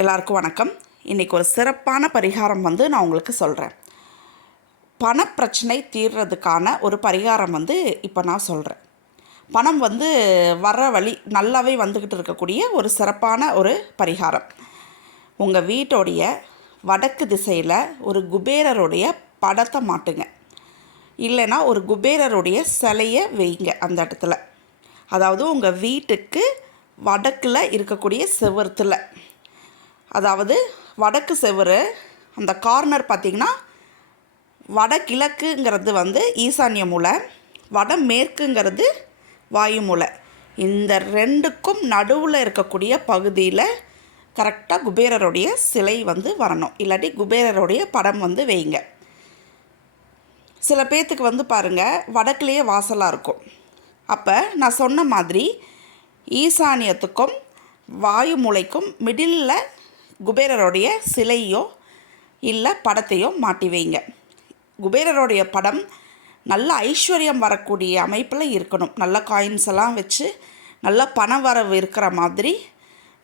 எல்லாருக்கும் வணக்கம். இன்றைக்கி ஒரு சிறப்பான பரிகாரம் நான் உங்களுக்கு சொல்கிறேன். பணப்பிரச்சனை தீர்றதுக்கான ஒரு பரிகாரம் இப்போ நான் சொல்கிறேன். பணம் வர வழி நல்லாவே வந்துக்கிட்டு இருக்கக்கூடிய ஒரு சிறப்பான ஒரு பரிகாரம். உங்கள் வீட்டோடைய வடக்கு திசையில் ஒரு குபேரருடைய படத்தை மாட்டுங்க. இல்லைன்னா ஒரு குபேரருடைய சிலையை வைங்க அந்த இடத்துல. அதாவது உங்கள் வீட்டுக்கு வடக்கில் இருக்கக்கூடிய செவத்தில், அதாவது வடக்கு செவரு அந்த கார்னர் பார்த்திங்கன்னா வடகிழக்குங்கிறது ஈசான்ய மூலை, வடமேற்குங்கிறது வாயு மூலை. இந்த ரெண்டுக்கும் நடுவில் இருக்கக்கூடிய பகுதியில் கரெக்டாக குபேரருடைய சிலை வரணும். இல்லாட்டி குபேரருடைய படம் வைங்க. சில பேர்த்துக்கு பாருங்கள் வடக்குலேயே வாசலாக இருக்கும். அப்போ நான் சொன்ன மாதிரி ஈசானியத்துக்கும் வாயு மூலைக்கும் மிடிலில் குபேரருடைய சிலையோ இல்லை படத்தையோ மாட்டி வைங்க. குபேரருடைய படம் நல்ல ஐஸ்வர்யம் வரக்கூடிய அமைப்பில் இருக்கணும். நல்ல காயின்ஸ் எல்லாம் வச்சு நல்ல பண வரவு இருக்கிற மாதிரி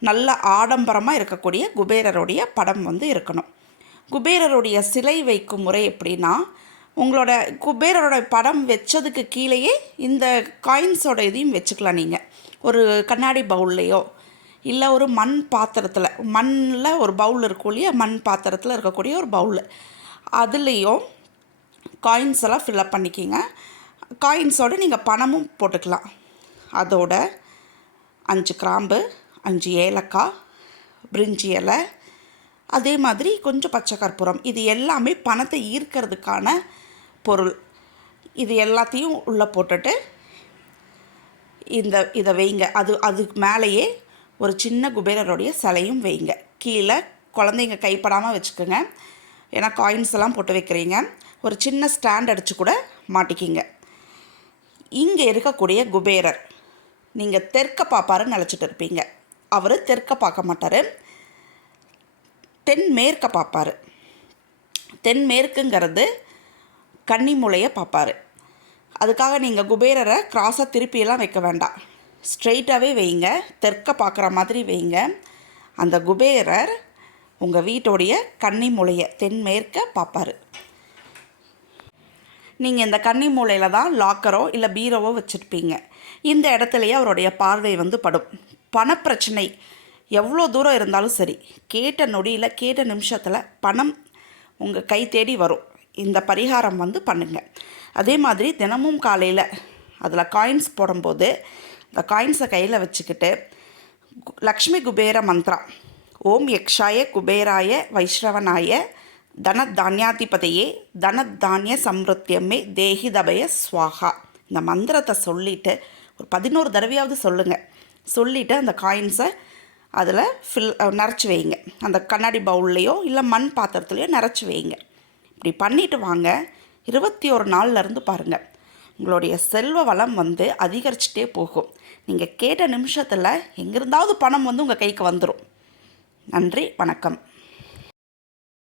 நல்ல ஆடம்பரமாக இருக்கக்கூடிய குபேரருடைய படம் இருக்கணும். குபேரருடைய சிலை வைக்கும் முறை எப்படின்னா, உங்களோட குபேரரோட படம் வச்சதுக்கு கீழேயே இந்த காயின்ஸோட இதையும் வச்சுக்கலாம். நீங்கள் ஒரு கண்ணாடி பவுல்லையோ இல்லை ஒரு மண் பாத்திரத்தில், மண்ணில் ஒரு பவுல் இருக்கும் இல்லையா, மண் பாத்திரத்தில் இருக்கக்கூடிய ஒரு பவுல், அதுலேயும் காயின்ஸ் எல்லாம் ஃபில்லப் பண்ணிக்கிங்க. காயின்ஸோடு நீங்கள் பணமும் போட்டுக்கலாம். அதோட 5 கிராம்பு, 5 ஏலக்காய், பிரிஞ்சி இலை, அதே மாதிரி கொஞ்சம் பச்சை கற்பூரம், இது எல்லாமே பணத்தை ஈர்க்கிறதுக்கான பொருள். இது எல்லாத்தையும் உள்ளே போட்டுட்டு இதை வைங்க. அதுக்கு மேலேயே ஒரு சின்ன குபேரருடைய சிலையும் வைங்க. கீழே குழந்தைங்க கைப்படாமல் வச்சுக்கோங்க. ஏன்னா காயின்ஸ் எல்லாம் போட்டு வைக்கிறீங்க. ஒரு சின்ன ஸ்டாண்ட் அடித்து கூட மாட்டிக்கிங்க. இங்கே இருக்கக்கூடிய குபேரர் நீங்கள் தெற்க பார்ப்பாருன்னு நினச்சிட்டு இருப்பீங்க. அவர் தெற்க பார்க்க மாட்டார், தென்மேற்க பார்ப்பார். தென்மேற்குங்கிறது கன்னிமூலையை பார்ப்பார். அதுக்காக நீங்கள் குபேரரை கிராஸாக திருப்பியெல்லாம் வைக்க வேண்டாம், ஸ்ட்ரெயிட்டாகவே வைங்க. தெற்க பார்க்குற மாதிரி வைங்க. அந்த குபேரர் உங்கள் வீட்டோடைய கன்னி மூலையை தென்மேற்க பார்ப்பார். நீங்கள் இந்த கன்னி மூலையில் தான் லாக்கரோ இல்லை பீரோவோ வச்சுருப்பீங்க. இந்த இடத்துலையே அவருடைய பார்வை படும். பணப்பிரச்சனை எவ்வளோ தூரம் இருந்தாலும் சரி, கேட்ட நொடியில் கேட்ட நிமிஷத்தில் பணம் உங்கள் கை தேடி வரும். இந்த பரிகாரம் பண்ணுங்கள். அதே மாதிரி தினமும் காலையில் அதில் காயின்ஸ் போடும்போது இந்த காயின்ஸை கையில் வச்சுக்கிட்டு லக்ஷ்மி குபேர மந்த்ரா, ஓம் யக்ஷாய குபேராய வைஷ்ரவனாய தனதானியாதிபதியே தனதானிய சம்ருத்தியமே தேஹி தபய ஸ்வாகா, இந்த மந்திரத்தை சொல்லிவிட்டு ஒரு 11 தடவையாவது சொல்லுங்கள். சொல்லிவிட்டு அந்த காயின்ஸை அதில் நிறச்சி வைங்க. அந்த கண்ணாடி பவுல்லையோ இல்லை மண் பாத்திரத்துலையோ நிறச்சி வைங்க. இப்படி பண்ணிவிட்டு வாங்க. 21 நாள்லேருந்து பாருங்கள், உங்களுடைய செல்வ வளம் அதிகரிச்சுட்டே போகும். நீங்கள் கேட்ட நிமிஷத்தில் எங்கிருந்தாவது பணம் உங்கள் கைக்கு வந்துடும். நன்றி, வணக்கம்.